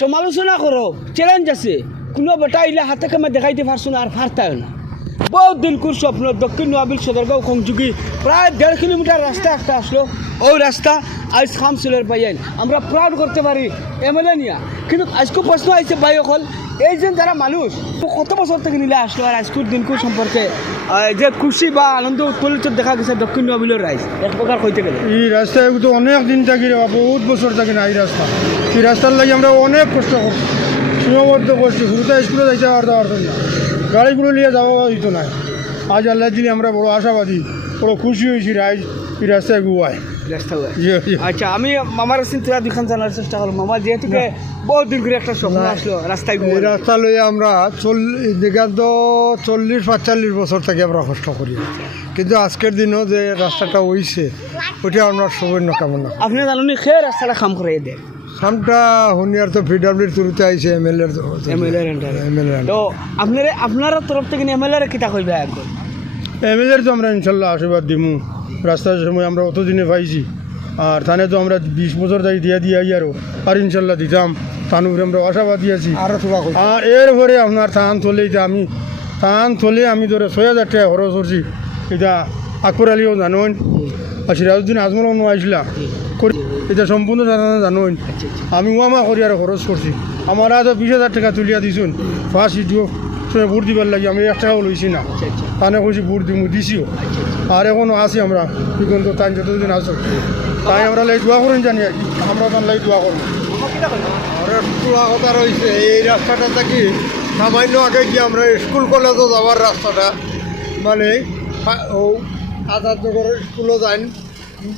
সমালোচনা করো চ্যালেঞ্জ আছে কোনো বেটা ইলে হাতে কামে দেখাইতে পারছো না আর পারতায় না বহুত দিনকুর স্বপ্ন দক্ষিণ নোয়াবিল সদরগাঁও সংযোগী প্রায় 1.5 কিলোমিটার রাস্তা একটা আসলো ওই রাস্তা আজ খামসুলের পাইয়াইন আমরা প্রাউড করতে পারি এমএলএ নিয়া কিন্তু আজকে প্রশ্ন আইছে ভাই অকল এই যে যারা মানুষ কত বছর থেকে নিলে আসলো আর আজকের দিনকুর সম্পর্কে যে খুশি বা আনন্দ উৎফুল্লিত দেখা গেছে দক্ষিণ নোয়াবিলের রাইজ এক প্রকার হইতে গেলে এই রাস্তায় তো অনেক দিন থাকি রে বহুত বছর থাকি না এই রাস্তা এই রাস্তার লাগে আমরা অনেক কষ্ট করছি সীমাবদ্ধ করছি শুরুতে স্কুলে যাইতে পারতাম না গাড়িগুলো নিয়ে যাওয়া হইতো না আজ আল্লাহ দিলে আমরা বড় আশাবাদী বড় খুশি হয়েছি আজ এই রাস্তায় গুয়ায় আচ্ছা আমি মামার চিন্তা দুখান জানার চেষ্টা করলাম মামা যেহেতু বহুত দিন করে একটা স্বপ্ন আসলো রাস্তায় এই রাস্তা লইয়া আমরা 40-45 বছর থেকে আমরা কষ্ট করি কিন্তু আজকের দিনও যে রাস্তাটা হইছে ওইটা আমরা সৌবর্ণ কামনা আপনি জানেন সে রাস্তাটা কাম করে দেয় খামটা হুনিয়ার তো পিডব্লিউর থ্রুতে আইছে এমএলএর তো আপনারা তরফ থেকে এমএলএর কিতা কইবে একবার এমএলএর তো আমরা ইনশাল্লাহ আশীর্বাদ দিমু রাস্তার সময় আমরা অতদিনে পাইছি আর থানে তো আমরা 20 বছর যাই দিয়ে আর ইনশাল্লাহ দিতাম থান উপরে আমরা আশাবাদ দিয়েছি আর এরপরে আপনার থান থলে আমি ধরে 6,000 টাকা খরচ করছি এটা আকবর আলীও জানুন আর সিরাজউদ্দিন আজমল আইসলা এটা সম্পূর্ণ জানুন আমি ওয়ামা করি আর খরচ করছি আমার আজ 20,000 টাকা তুলিয়া দিছুন ফার্স্ট ভিডিও ভোট দিবার লাগে আমি 1 টাকাও লইছি না তানে কইছি ভোট দিছিও আর এখনও আছি আমরা কিন্তু তাই যতদিন আসো তাই আমরা লাই দোয়া করেন জানি আর কি আমরা তার লাই দোয়া করবো আর দোয়া কথা রয়েছে এই রাস্তাটা থাকি সামান্য আগে কি আমরা স্কুল কলেজও যাওয়ার রাস্তাটা মানে ও আজাদনগর স্কুলও যাইন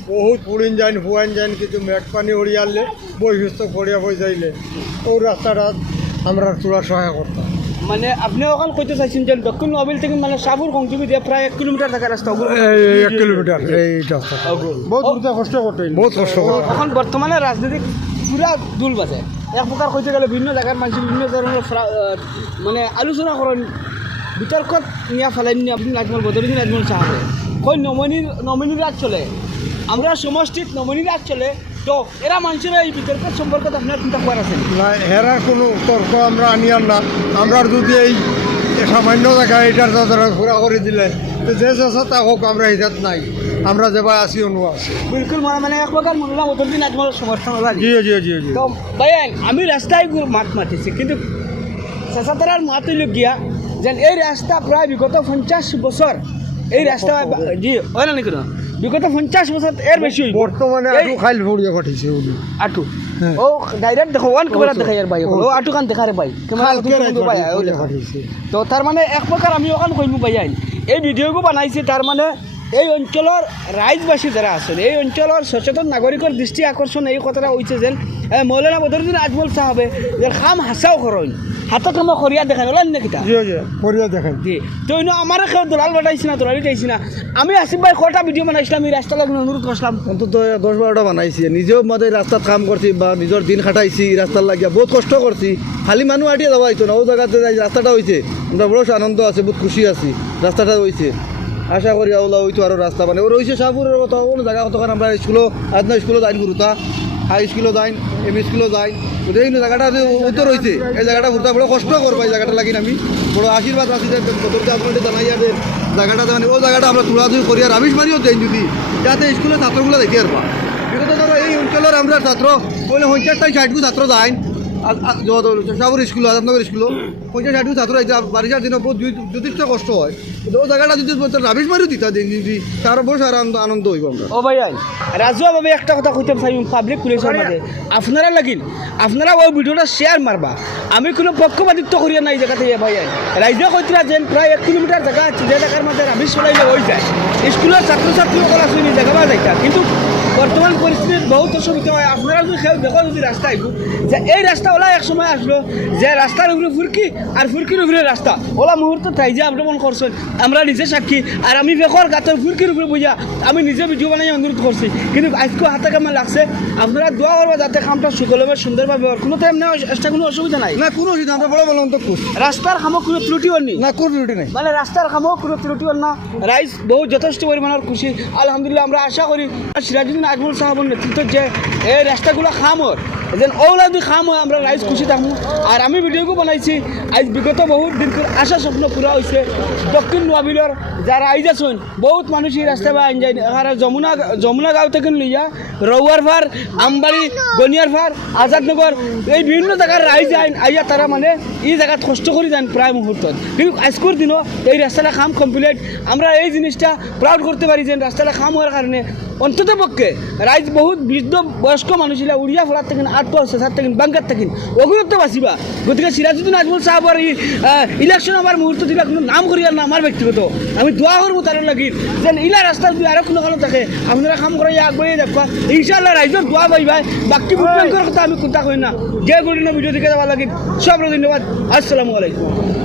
বহুত পুরিন যাইন হুয়াইন যাইন কিন্তু মেঘ পানি উড়িয়ালে বৈশিষ্ট্য পড়িয়া বই যাইলে ও রাস্তাটা আমরা তোলার সহায় করতাম মানে আপনি ওখানে কইতে চাইছেন যে দক্ষিণ নোয়াবিল থেকে মানে সাবুর সংযোগী দিয়ে প্রায় 1 কিলোমিটার থাকা রাস্তা 1 কিলোমিটার এই রাস্তা বহুত কষ্ট করতে বহুত কষ্ট এখন বর্তমানে রাজনীতি পুরা দুল বাজে এক প্রকার কইতে গেলে বিভিন্ন জায়গার মানুষ বিভিন্ন ধরনের মানে আলোচনা করেন বিতর্কত নিয়ে ফেলেন আপনি নাজমল বদরুদ্দিন নাজমল সাহেব কই নমিনির রাজ চলে আমরা সমষ্টিত নমিনির রাজ চলে তো এরা মানুষের এই বিতর্কের সম্পর্কে আপনার চিন্তা করার আছেন না এরার কোনো তর্ক আমরা আনিয়ার না আমরা যদি এই সামান্য জায়গায় এটার ঘোরা করে দিলে যে চেষ্টা হোক আমরা এটাত নাই আমরা যেবা আসি অনু আছি বিলকুল মানে এক প্রকার মনে বদরুদ্দিন নাজমলের সমর্থন জি তো ভাইয়ান আমি রাস্তায় মাঠ মাতিছি কিন্তু চেষ্টাতার মাত হইল গিয়া যেন এই রাস্তা প্রায় বিগত 50 বছর এই রাস্তা জি হয় না নাকি বিগত 50 বছর এর বেশি বর্তমানে আটু খাইল ভরিয়া ঘটিছে আটু ও ডাইরেক্ট দেখো ওয়ান ক্যামেরা দেখাই আর ভাই ও আটু কান দেখা রে ভাই ক্যামেরা তো তার মানে এক প্রকার আমি ওখান কইমু ভাই এই ভিডিওগু বানাইছি তার মানে এই অঞ্চলের রাইজবাসী যারা আছেন এই অঞ্চলের সচেতন নাগরিকের দৃষ্টি আকর্ষণ এই কথাটা হয়েছে যেন মৌলানা বদরুদ্দিন আজমল সাহেবে যে খাম হাসাও করেন হাতে কামা খরিয়া দেখান ওলান না কিতা খরিয়া দেখান জি তো আমার কেউ দলাল বাটাইছি না দলালি চাইছি না আমি আসিফ ভাই কটা ভিডিও বানাইছিলাম এই রাস্তা লাগবে অনুরোধ করছিলাম অন্তত 10-12টা বানাইছি নিজেও মধ্যে রাস্তাত কাম করছি বা নিজের দিন খাটাইছি রাস্তার লাগিয়া বহুত কষ্ট করছি খালি মানুষ আটিয়ে যাওয়া হইতো না ও জায়গাতে রাস্তাটা হয়েছে আমরা বড় আনন্দ আছে বহুত খুশি আছি রাস্তাটা হয়েছে আশা করি ওলা হইতো আরও রাস্তা মানে ও রয়েছে সাপুরের কথা কোনো জায়গা কতক্ষণ আমরা স্কুলও আজ না স্কুলও যাইন গুরুতা হাই স্কুলও যাইন এমই স্কুলও যাই এই জায়গাটা উত্তর রয়েছে এই জায়গাটা ঘুরতে বড় কষ্ট করবো এই জায়গাটা লাগিন আমি বড় আশীর্বাদ আছি যে আপনাদের জানাই যাবে জায়গাটা জানি ও জায়গাটা আমরা তুলাধুই করি আর আমিষ মারিও দেন যদি যাতে স্কুলের ছাত্রগুলো দেখে আর বিগত ধরো এই অঞ্চলের আমরা ছাত্র বলে 50-60 ছাত্র যাইন সাবুর স্কুল আজাদনগর স্কুলও 50-60 ছাত্র বারিশার দিনে বহুত যথেষ্ট কষ্ট হয় ও জায়গাটা যদি রাবিশ মারিও দিতা দিন যদি তার বড় আনন্দ হইব আমরা ও ভাই রাজুয়াভাবে একটা কথা কইতে চাই পাবলিক পুলিশের মাঝে আপনারা লাগিন আপনারা ওই ভিডিওটা শেয়ার মারবা আমি কোনো পক্ষপাতিত্ব করিয়া নাই জায়গাতে ভাই রাইজে কইতরা যেন প্রায় 1 কিলোমিটার জায়গা আছে যে জায়গার মধ্যে রাবিশ চলাইলে হয়ে যায় স্কুলের ছাত্রছাত্রীসকল আসলে জায়গা যাইতা কিন্তু বর্তমান পরিস্থিতির বহুত অসুবিধা হয় আপনারা যদি খেয়াল দেখো যদি রাস্তা আইব যে এই রাস্তা ওলা এক সময় আসলো যে রাস্তার উপরে ফুরকি আর ফুরকির উপরে রাস্তা ওলা মুহূর্ত তাই যে আক্রমণ করছেন আমরা নিজে সাক্ষী আর আমি বেকর গাতের ফুরকির উপরে বুঝা আমি নিজে ভিডিও বানাই অনুরোধ করছি কিন্তু আজকে হাতে কামে লাগছে আপনারা দোয়া করবো যাতে কামটা সুকলমে সুন্দরভাবে কোনো টাইম নেই এক্সট্রা কোনো অসুবিধা নাই না কোনো অসুবিধা আমরা বড় বললাম তো রাস্তার খামো কোনো ত্রুটি হয়নি না কোনো ত্রুটি নেই মানে রাস্তার খামো কোনো ত্রুটি হল না রাইজ বহু যথেষ্ট পরিমাণের খুশি আলহামদুলিল্লাহ আমরা আশা করি সিরাজুদ্দিন নাজমুল সাহেবের নেতৃত্ব যে এই রাস্তাগুলো খামর যেন ওলা দুই খাম হয় আমরা রাইজ খুশি থাকবো আর আমি ভিডিওকে বানাইছি আজ বিগত বহুত দিন আশা স্বপ্ন পুরা হয়েছে দক্ষিণ নোয়াবিলের যারা আইজ আছেন বহুত মানুষ এই রাস্তা বা আইন যায় আর যমুনা গাঁও থেকে লইয়া রৌয়ার ফার আমবাড়ি গনিয়ার ফার আজাদনগর এই বিভিন্ন জায়গার রাইজ আইন আইয়া তারা মানে এই জায়গাত কষ্ট করে যান প্রায় মুহূর্তত কিন্তু আজকের দিনও এই রাস্তাটা খাম কমপ্লিট আমরা এই জিনিসটা প্রাউড করতে পারি যে রাস্তাটা খাম হওয়ার কারণে অন্তত পক্ষে রাইজ বহুত বৃদ্ধ বয়স্ক মানুষরা উড়িয়া ফলার থাকেন আট প্রসেসার থাকেন বাঙ্কার থাকেন ওগুলো তো বাঁচিবা গতিকে সিরাজুদ্দিন নাজমুল সাহেবের এই ইলেকশন আমার মুহূর্ত দিলা কোনো নাম করিয়ার না আমার ব্যক্তিগত আমি দোয়া করবো তার লাগি যে ইলা রাস্তা যদি আরো কোনো কারণ থাকে আপনারা কাম করে আগবাড়িয়ে দেখবা ইনশাআল্লাহ রাইজর দোয়া পাইবাই বাকি মুভমেন্ট করার কথা আমি চিন্তা করি না যে গরিব ভিডিও দেখে দেওয়া লাগি সব ধন্যবাদ আসসালামু আলাইকুম